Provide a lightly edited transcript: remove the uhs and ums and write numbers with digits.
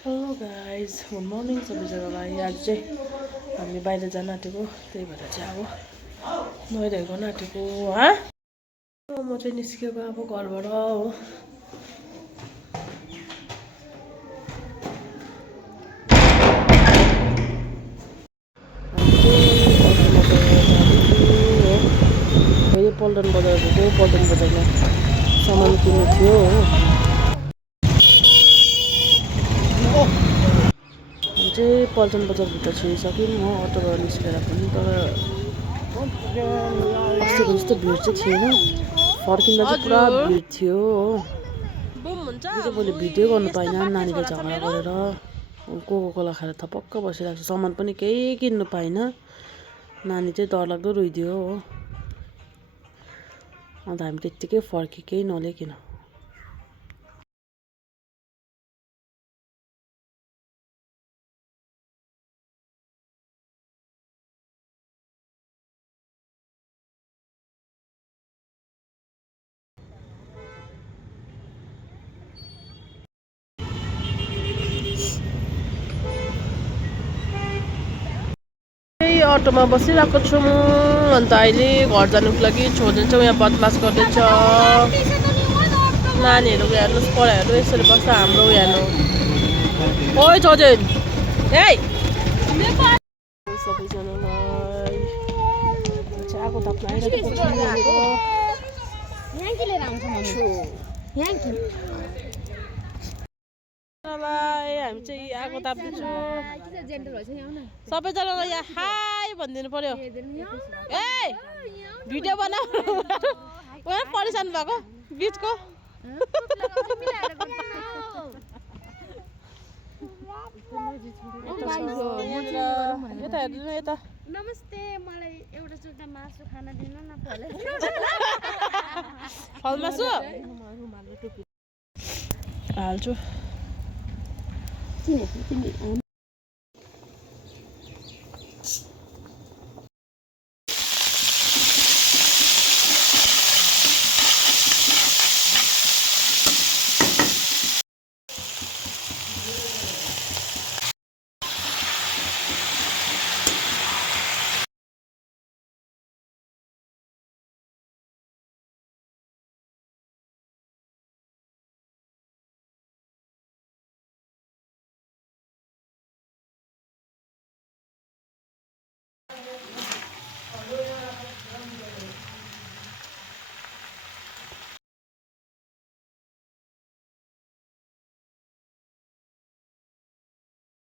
Hello guys good morning सबैजनालाई। आज चाहिँ हामी बाहिर जान आँटेको, त्यही भएर चाहिँ अब नुहाइधुवाइ गर्न आँटेको। म चाहिँ निस्केको अब घरबाट हो। पल्टन बजार गएको, पल्टन बजारमा सामान किन्नु थियो हो। चाहिँ पल्टन बजारभित्र छिरिसक्यौँ हो अटोबाट निस्केर पनि, तर अस्तिको जस्तो भिड चाहिँ थिएन। फर्किँदा चाहिँ पुरा भिड थियो हो। चाहिँ मैले भिडियो गर्नु पाइनँ, नानीले झगडा गरेर कोला खाएर थपक्क बसिरहेको छ। सामान पनि केही किन्नु पाइनँ, नानी चाहिँ डरलाग्दो रोइदियो हो। अन्त हामी त्यत्तिकै फर्क्यो, केही नल्याइकन। अटोमा बसिरहेको छौँ। अन्त अहिले घर जानुको लागि छोडिदिन्छौँ। यहाँ बदमास गर्दैछ नानीहरू। हेर्नुहोस् पढाइहरू यसरी बस्छ हाम्रो हेर्नु। ओइ छोजेन ए सबैजनालाई आगो ताप्न आइरहेको छु। हामी चाहिँ आगो ताप्दैछौँ। सबैजनालाई यहाँ हाई भनिदिनु पर्यो। ए भिडियो बनाऊ परिसान भएको बिचको। यता हेर्नु यता। नमस्ते, मलाई एउटा चुट्टा मासु खाना दिनु न। फलमासु हाल्छु।